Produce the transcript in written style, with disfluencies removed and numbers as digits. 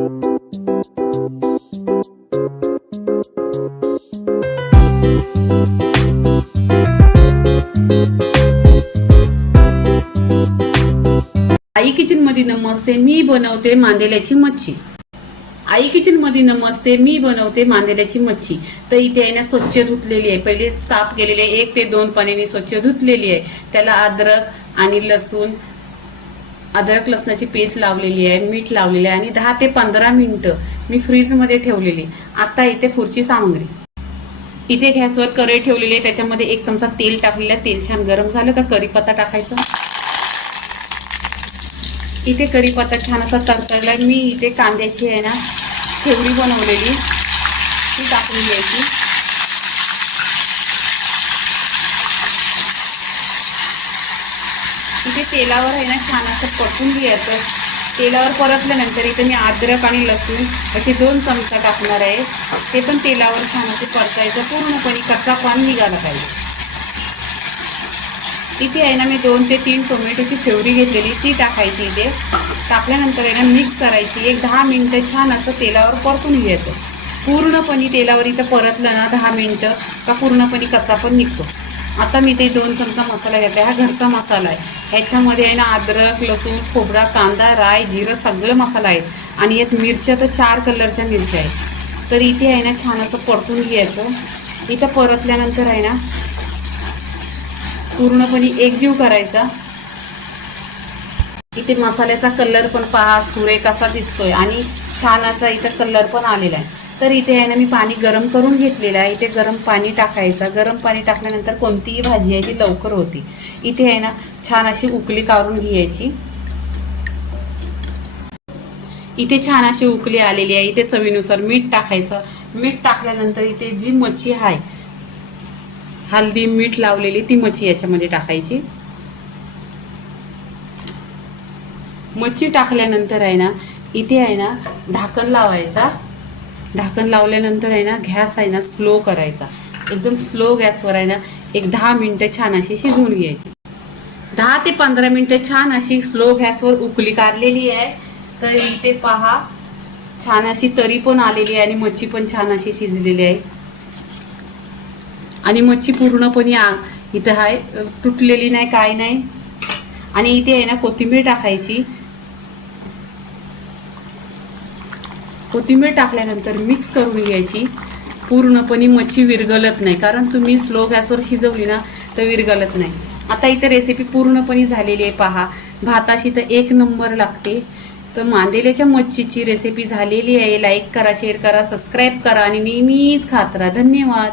आई kitchen मध्ये नमस्ते, मी बनवते मांदेल्याची मच्छी। आई किचन मध्ये नमस्ते, मी बनवते मांदेल्याची मच्छी। तर इथे आहे ना स्वच्छ धुतलेली आहे, पहिले साफ केलेली आहे, 1 ते 2 पाण्याने स्वच्छ धुतलेली आहे। त्याला अद्रक आणि लसूण, अद्रक लसणाची पेस्ट लावलेली आहे, मीठ लावलेले आहे आणि 10 ते 15 मिनिटं मी फ्रीज मध्ये ठेवलेली। आता इथे पुढची सामग्री, इथे गॅसवर कढई ठेवलेली आहे, त्याच्यामध्ये 1 चमचा तेल टाकलेलं आहे। तेल छान गरम झालं का कढीपत्ता टाकायचा। इथे कढीपत्ता छान असा तडतडला, मी इथे कांद्याची आहे ना प्युरी बनवलेली ती टाकलेली आहे। इथे तेलावर आहे ना छान असं परतून घ्यायचं। तेलावर परतल्यानंतर इथे मी अद्रक आणि लसूण याचे 2 चमचा टाकणार आहे, ते पण तेलावर छान असे परतायचं, पूर्णपणे कच्चा पान निघाला पाहिजे। इथे आहे ना मी 2 ते 3 टोमॅटोची प्युरी घेतलेली ती टाकायची। इथे टाकल्यानंतर आहे ना मिक्स करायची, 10 मिनिटं छान असं तेलावर परतून घ्यायचं। पूर्णपणे तेलावर इथं परतलं ना 10 मिनिटं का पूर्णपणे कच्चा पण निघतो। आता मी ते 2 चमचा मसाला घेतला, हा घरचा मसाला आहे। ह्याच्यामध्ये आहे ना अद्रक लसूण खोबरा कांदा राई जिरं सगळं मसाला आहे आणि यात मिरच्या तर 4 कलरच्या मिरच्या आहेत। तर इथे आहे ना छान असं परतून घ्यायचं। इथं परतल्यानंतर आहे ना पूर्णपणे एकजीव करायचा। इथे मसाल्याचा कलर पण पहा सुरेख कसा दिसतोय आणि छान असा इथं कलर पण आलेला आहे। तर इथे आहे ना मी पाणी गरम करून घेतलेलं आहे, इथे गरम पाणी टाकायचं। गरम पाणी टाकल्यानंतर कोणतीही भाजी आहे ती लवकर होती। इथे आहे ना छान अशी उकळी काढून घ्यायची। इथे छान अशी उकळी आलेली आहे, इथे चवीनुसार मीठ टाकायचं। मीठ टाकल्यानंतर इथे जी मच्छी आहे हळदी मीठ लावलेली ती मच्छी याच्यामध्ये टाकायची। मच्छी टाकल्यानंतर आहे ना इथे आहे ना ढाकण लावायचा। ढाकण लावल्यानंतर आहे ना गॅस आहे ना स्लो करायचा, एकदम स्लो गॅसवर आहे ना 10 मिनिटं छान अशी शिजवून घ्यायची। 10 ते 15 मिनिटं छान अशी स्लो गॅसवर उकळी काढलेली आहे। तर इथे पहा छान अशी तरी पण आलेली आहे आणि मच्छी पण छान अशी शिजलेली आहे आणि मच्छी पूर्णपणे इथं आहे तुटलेली नाही काय नाही। आणि इथे आहे ना कोथिंबीर टाकायची। कोथिंबीर टाकल्यानंतर मिक्स करून घ्यायची। पूर्णपणे मच्छी विरघळत नाही, कारण तुम्ही स्लो गॅसवर शिजवली ना तर विरघळत नाही। आता इथे रेसिपी पूर्णपणे झालेली आहे पहा, भाताशी तर 1 नंबर लागते। तर मांदेल्याच्या मच्छीची रेसिपी झालेली आहे। लाईक करा शेअर करा सबस्क्राईब करा आणि नेहमीच खात राहा। धन्यवाद।